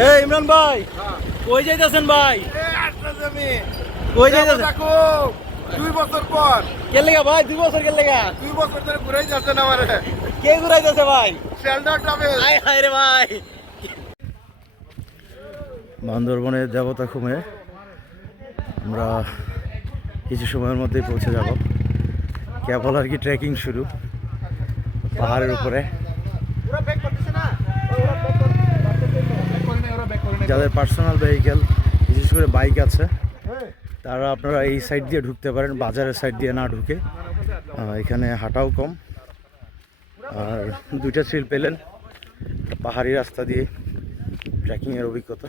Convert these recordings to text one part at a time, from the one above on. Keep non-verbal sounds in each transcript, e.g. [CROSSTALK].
এই ইমরান ভাই। কই যাইতেছেন ভাই? কই যাইতেছেন? দুই বছর পর। কে লেগা ভাই দুই বছর কে লেগা দুই বছর ধরে ঘুরেই যাচ্ছেন আমার। কে ঘুরাইতেছে ভাই? শেল্টার ট্রাভেল হাই হাই রে ভাই। বান্দরবনের দেবতা খুমে আমরা কিছু সময়ের মধ্যেই পৌঁছে যাব। কেবল আর কি ট্রেকিং শুরু। পাহাড়ের উপরে। যাদের পার্সোনাল ভেহিকেল বিশেষ করে বাইক আছে তারা আপনারা এই সাইড দিয়ে ঢুকতে পারেন বাজারের সাইড দিয়ে না ঢুকে। এখানে হাঁটাও কম। আর দুইটা সিল পেলেন পাহাড়ি রাস্তা দিয়ে ট্রেকিংয়ের অভিজ্ঞতা।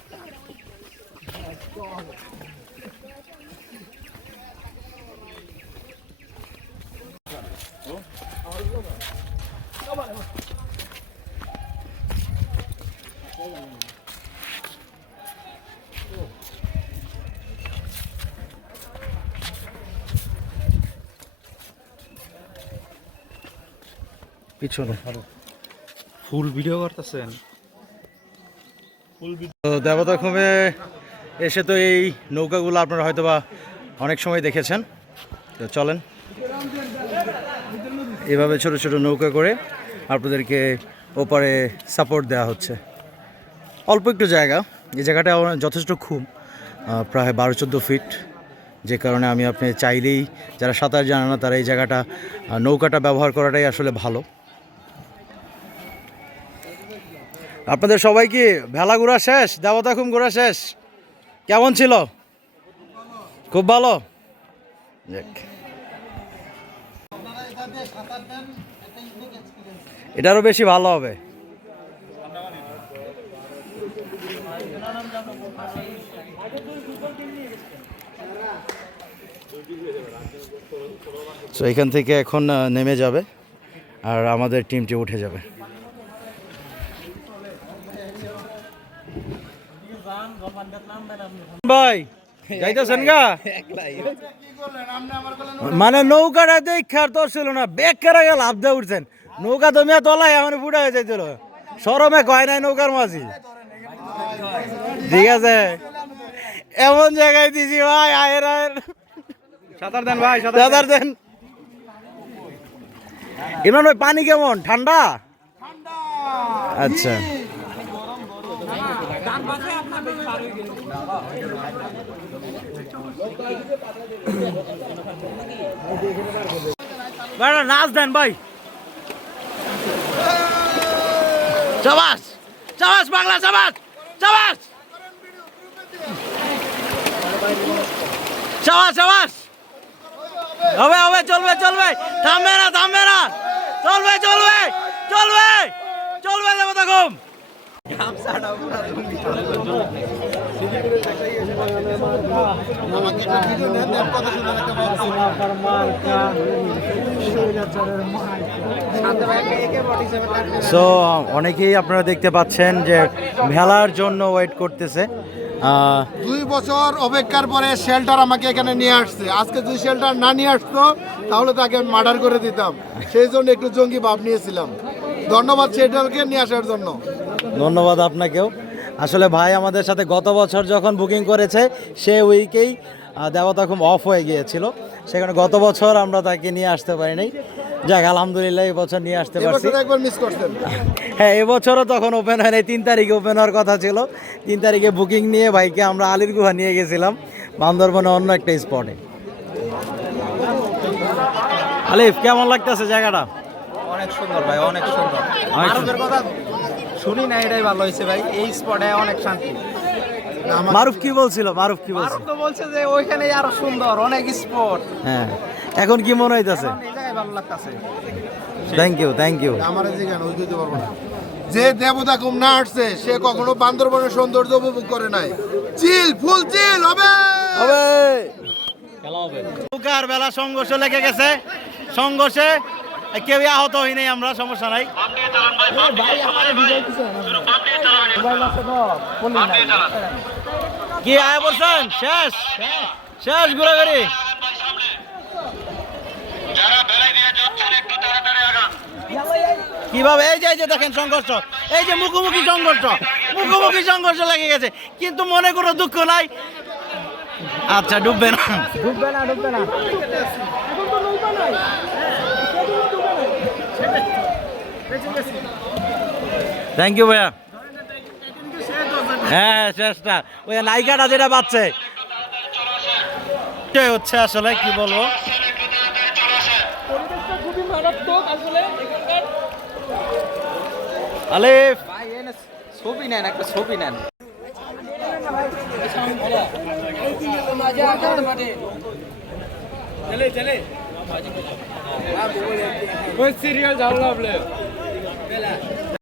পিছনে। ফুল ভিডিও করতেছেন। তো দেবতা খুমে এসে তো এই নৌকাগুলো আপনারা হয়তো বা অনেক সময় দেখেছেন। তো চলেন। এভাবে ছোট ছোট নৌকা করে আপনাদেরকে ওপারে সাপোর্ট দেওয়া হচ্ছে। অল্প একটু জায়গা। এই জায়গাটা যথেষ্ট খুব প্রায় বারো চোদ্দ ফিট যে কারণে আমি আপনি চাইলেই যারা সাঁতার জানে না, তারা এই জায়গাটা নৌকাটা ব্যবহার করাটাই আসলে ভালো। আপনাদের সবাই কি ভেলা ঘোরা শেষ, দেবতা খুম ঘোরা শেষ। কেমন ছিল? খুব ভালো? যাক। এটা বেশি ভালো হবে। তো এখান থেকে এখন নেমে যাবে আর আমাদের টিমটি উঠে যাবে। ভাই যাইতেছেন গা? মানে নৌকাটা দেখে আর তোর ছিল না বেগ কেরা গেল লাভ দিয়ে উঠছেন। নৌকা তো মেয়ে তলায় আমার ফুটা হয়ে যাইছিল সরমে কয় নাই নৌকার মাঝি। ঠিক আছে। এমন জায়গায় দিছি ভাই আয়ের আয়ের। সাঁতার দেন ভাই দাদার দেন। ইমরান ভাই পানি কেমন? ঠান্ডা। আচ্ছা। ভাই নাচ দেন ভাই। চাবাস চাবাস বাংলা চাবাস চাবাস চাবাস চাবাস হবে হবে, চলবে চলবে। থামবে না থামবে না। চলবে চলবে চলবে চলবে দেবো তখন সো অনেকেই আপনারা দেখতে পাচ্ছেন যে ভেলার জন্য ওয়েট করতেছে। দুই বছর অপেক্ষার পরে শেল্টার আমাকে এখানে নিয়ে আসছে। আজকে যদি শেল্টার না নিয়ে আসতো, তাহলে তাকে মার্ডার করে দিতাম। সেই জন্য একটু জঙ্গি ভাব নিয়েছিলাম। ধন্যবাদ শেল্টারকে নিয়ে আসার জন্য। ধন্যবাদ আপনাকেও। আসলে ভাই আমাদের সাথে গত বছর যখন বুকিং করেছে সে উইকেই দেবতা খুব অফ হয়ে গিয়েছিল। সেখানে গত বছর আমরা তাকে নিয়ে আসতে পারিনি। যাক আলহামদুলিল্লাহ এই বছর নিয়ে আসতে পারছি। এবছর [LAUGHS] হ্যাঁ এবছরও তখন ওপেন হয় নাই তিন তারিখে ওপেন হওয়ার কথা ছিল। তিন তারিখে বুকিং নিয়ে ভাইকে আমরা আলির গুহা নিয়ে গেছিলাম বান্দরবনে অন্য একটা স্পটে আলিফ কেমন লাগতেছে জায়গাটা? অনেক সুন্দর ভাই অনেক সুন্দর। মারুফের কথা শুনি না এটাই ভালো হয়েছে ভাই। এই স্পটে অনেক শান্তি। মারুফ কি বলছিল? মারুফ কি বলছিল? মারুফ তো বলছে যে ওইখানে আরও সুন্দর অনেক স্পট হ্যাঁ। এখন কি মনে হইতাছে? ভালো লাগতেছে। থ্যাংক ইউ থ্যাংক ইউ আমার যেখানে ওই দিতে পারব না। যে দেবতা কুম না আসছে সে কখনো বান্দরবনের সৌন্দর্য উপভোগ করে নাই। চিল ফুল চিল হবে! হবে! নৌকার বেলা সংঘর্ষ লেগে গেছে। সংঘর্ষে কেউ আহত হই নাই, আমরা সমস্যা নাই। কি আয় বলছেন শেষ? শেষ ঘোরাঘুরি কীভাবে? এই যে এই যে দেখেন সংঘর্ষ। এই যে মুখোমুখি সংঘর্ষ। মুখোমুখি সংঘর্ষ লেগে গেছে। কিন্তু মনে কোনো দুঃখ নাই? আচ্ছা ডুববে না। ডুকবে না, ডুববে না। থ্যাংক ইউ ভাইয়া। হ্যাঁ শেষটা। ওই নায়িকাটা যেটা পাচ্ছে। হচ্ছে আসলে কি বলব? আলিফ! ভাই এনে ছবি নেন একটা ছবি নেন। બસ સિરિયલ ચાલુ આપણે પેલા